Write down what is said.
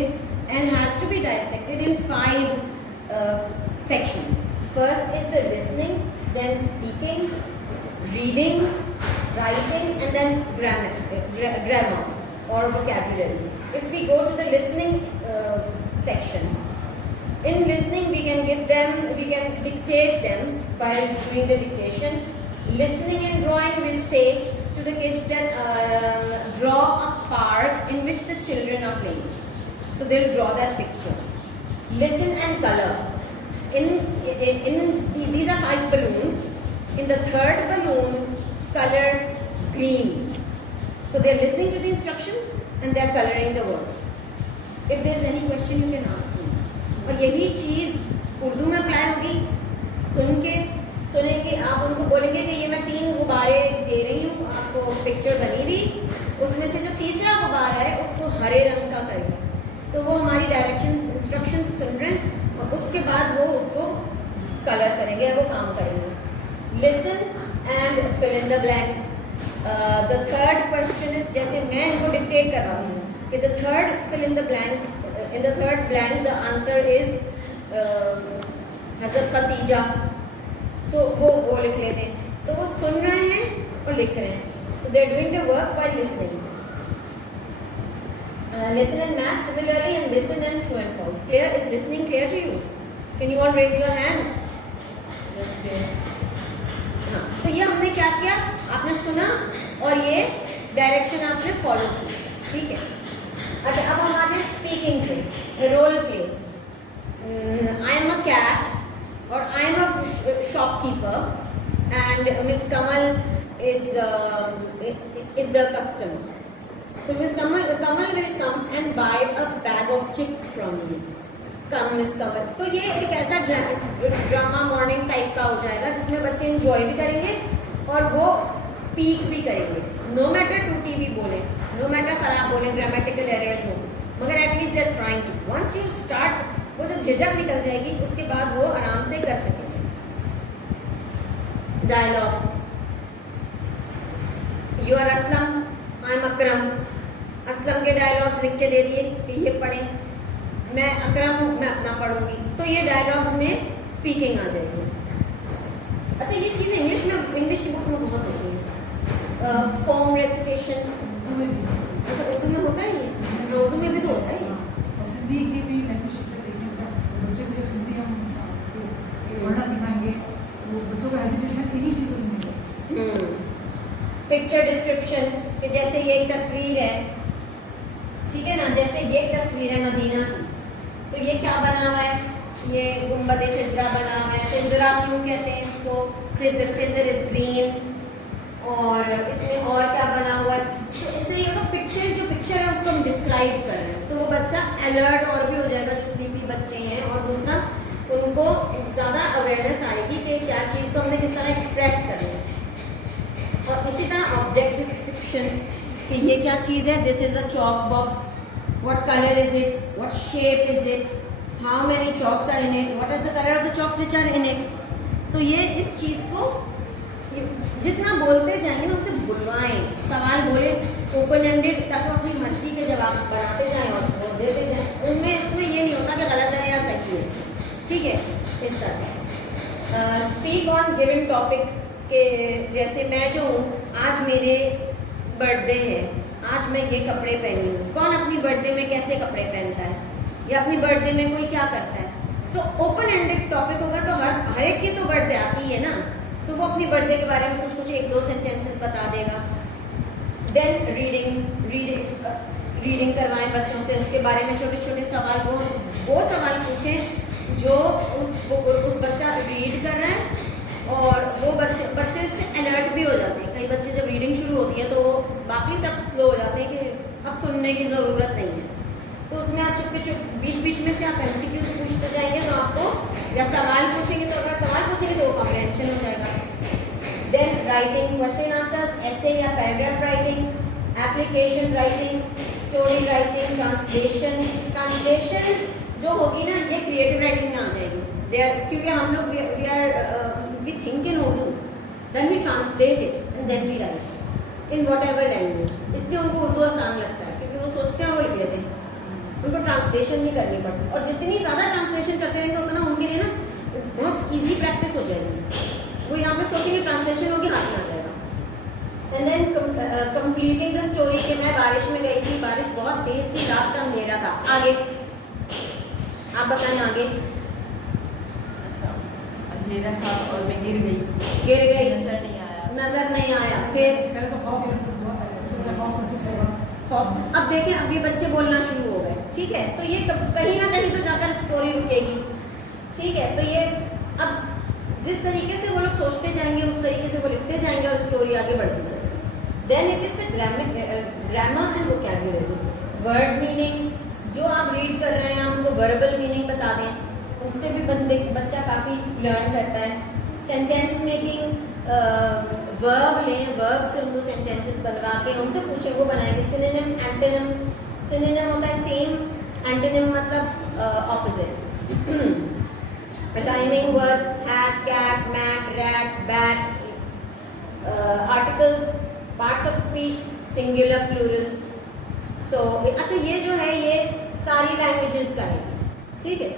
dissected and has to be dissected in 5 sections. First is the listening, then speaking, reading, writing, and then grammar or vocabulary. If we go to the listening section, in listening we can dictate them while doing the dictation. Listening and drawing will say to the kids that draw a park in which the children are playing. So they'll draw that picture. Listen and color. These are 5 balloons. In the 3rd balloon, color green. So they're listening to the instructions and they're coloring the word. If there's any question, you can ask me. और यही चीज़ उर्दू में apply होगी. सुनेंगे, आप उनको बोलेंगे कि ये मैं 3 गुब्बारे दे रही हूँ, आपको पिक्चर बनी हुई, उसमें से जो तीसरा गुब्बारा है उसको हरे रंग का करें. तो वो हमारी इंस्ट्रक्शंस सुन रहे हैं और उसके बाद वो उसको कलर करेंगे, वो काम करेंगे. Listen and fill in the blanks. The 3rd question is, जैसे मैं इनको डिक्टेट कर रहा हूँ कि the 3rd fill in the blank, in the 3rd blank the answer is Hazrat Khatija. So वो लिख लेते हैं. तो वो सुन रहे हैं और लिख रहे हैं. So they are doing the work while listening. Listen and math similarly, and listen and true and false. Clear? Is listening clear to you? Can you all raise your hands? Yes, clear. हाँ, तो ये हमने क्या किया, आपने सुना और ये डायरेक्शन आपने फॉलो की. ठीक है. अच्छा, अब हम आ जाए स्पीकिंग पे, role play. I am a cat और I am a shopkeeper and miss Kamal is the customer. So Miss Kamal will come and buy a bag of chips from me. Come Miss Kamal. तो ये एक ऐसा drama morning type का हो जाएगा जिसमें बच्चे इंजॉय भी करेंगे और वो स्पीक भी करेंगे. नो मैटर टूटी भी बोले, नो मैटर खराब बोले, ग्रामेटिकल एरर्स हो, मगर at least they are trying to. Once you start, वो जो झिझक निकल जाएगी उसके बाद वो आराम से कर सकेंगे. Dialogues. You are Aslam, I am Akram. Aslam के डायलॉग्स लिख के दे दिए कि ये पढ़ें. मैं अकरम हूँ, मैं अपना पढ़ूंगी. तो ये डायलॉग्स में स्पीकिंग आ जाएगी. अच्छा, ये चीज़ इंग्लिश की बुक में बहुत होती है. Poem recitation. अच्छा, उर्दू में होता है ये? उर्दू में भी तो होता है. सिंधी की भी लैंग्वेज टीचर देखेंगे, बच्चे को जब सिंधी हम पढ़ना सिखाएंगे वो बच्चों का हेजिटेशन इन्हीं चीज़ों से मिलेगा. पिक्चर डिस्क्रिप्शन, कि जैसे ये एक तस्वीर है, ठीक है ना, जैसे ये एक तस्वीर है मदीना की, तो ये क्या बना हुआ है, ये गुंबद खिजरा बना हुआ है. खिजरा क्यों कहते हैं इसको? Khizar is green. और इसमें और क्या बना हुआ है, तो इससे ये तो जो पिक्चर है उसको हम डिस्क्राइब कर रहे हैं. तो वो बच्चा अलर्ट और भी हो जाएगा जो स्लीपी बच्चे हैं, और दूसरा उनको ज़्यादा अवेयरनेस आएगी कि क्या चीज़ को हमने किस तरह एक्सप्रेस करना है. और इसी तरह ऑब्जेक्ट डिस्क्रिप्शन, कि ये क्या चीज़ है. This is a chalk box. What colour is it, what shape is it, how many chalks are in it, what is the colour of the chalks which are in it. तो ये इस चीज़ को जितना बोलते जाएंगे उनसे बुलवाएं, सवाल बोले ओपन एंडेड, ताकि अपनी मर्जी के जवाब बनाते जाएं और देते जाएं. उनमें इसमें ये नहीं होता कि गलत है या सही है. ठीक है, इस तरह. स्पीक ऑन गिवन टॉपिक, के जैसे मैं जो हूँ, आज मेरे बर्थडे है, आज मैं ये कपड़े पहनी हूँ. कौन अपनी बर्थडे में कैसे कपड़े पहनता है, या अपनी बर्थडे में कोई क्या करता है. तो ओपन एंडेड टॉपिक होगा तो हर एक की तो बर्थडे आती है ना, तो वो अपनी बर्थडे के बारे में कुछ 1-2 सेंटेंसेस बता देगा. देन रीडिंग करवाएं बच्चों से, उसके बारे में छोटे सवाल, वो सवाल पूछें जो उस बच्चा रीड कर रहा है, और वो बच्चे इससे अलर्ट भी हो जाते हैं. कई बच्चे जब रीडिंग शुरू होती है तो बाकी सब स्लो हो जाते हैं कि अब सुनने की ज़रूरत नहीं है. तो उसमें आप चुप बीच में से आप MCQ से पूछते जाएंगे, तो आपको या सवाल पूछेंगे, तो अगर सवाल पूछेंगे तो वो कॉम्प्रहेंशन हो जाएगा. देन राइटिंग, क्वेश्चन आंसर्स, ऐसे या paragraph writing, application writing, story writing, translation जो होगी ना, ये क्रिएटिव राइटिंग में आ जाएगी. क्योंकि हम लोग we think in Urdu, then we translate it and then we write in whatever language. इसलिए उनको उर्दू आसान लगता है, क्योंकि वो सोचते हैं वो लिख लेते हैं. उनको ट्रांसलेशन नहीं करनी पड़ती, और जितनी ज़्यादा ट्रांसलेशन करते रहेंगे उतना उनके लिए ना बहुत इजी प्रैक्टिस हो जाएगी। वो यहाँ पे सोचेंगे ट्रांसलेशन होगी, हाथ में आ जाएगा। And then completing the story कि मैं बारिश में गई थी, बारिश बहुत तेज थी, रात का अंधेरा था। आगे आप बताएं आगे। अच्छा, अंधेरा था और मैं गिर गई, नजर नहीं आया। नजर नहीं आया। फिर पहले तो खौफ महसूस हुआ, पहले खौफ महसूस होगा। अब देखें, अब ये बच्चे बोलना शुरू हो गए, ठीक है। तो ये कहीं ना कहीं तो जाकर स्टोरी रुकेगी, ठीक है। तो ये अब जिस तरीके से वो लोग सोचते जाएंगे उस तरीके से वो लिखते जाएंगे और स्टोरी आगे बढ़ती जाएगी। Then it is the grammar and vocabulary, word meanings. जो आप रीड कर रहे हैं आप उनको वर्बल मीनिंग बता दें, उससे भी बच्चा काफ़ी लर्न करता है। सेंटेंस मेकिंग, वर्ब लें, वर्ब से उनको सेंटेंसेस बनवा के उनसे पूछें, वो बनाएंगे। Synonym, antonym. सिनोनिम होता है सेम, एंटोनिम मतलब opposite. Rhyming words, hat, cat, mat, rat, bat. Articles, parts of speech, singular, plural. So अच्छा, ये जो है ये सारी लैंग्वेजेस का है, ठीक है।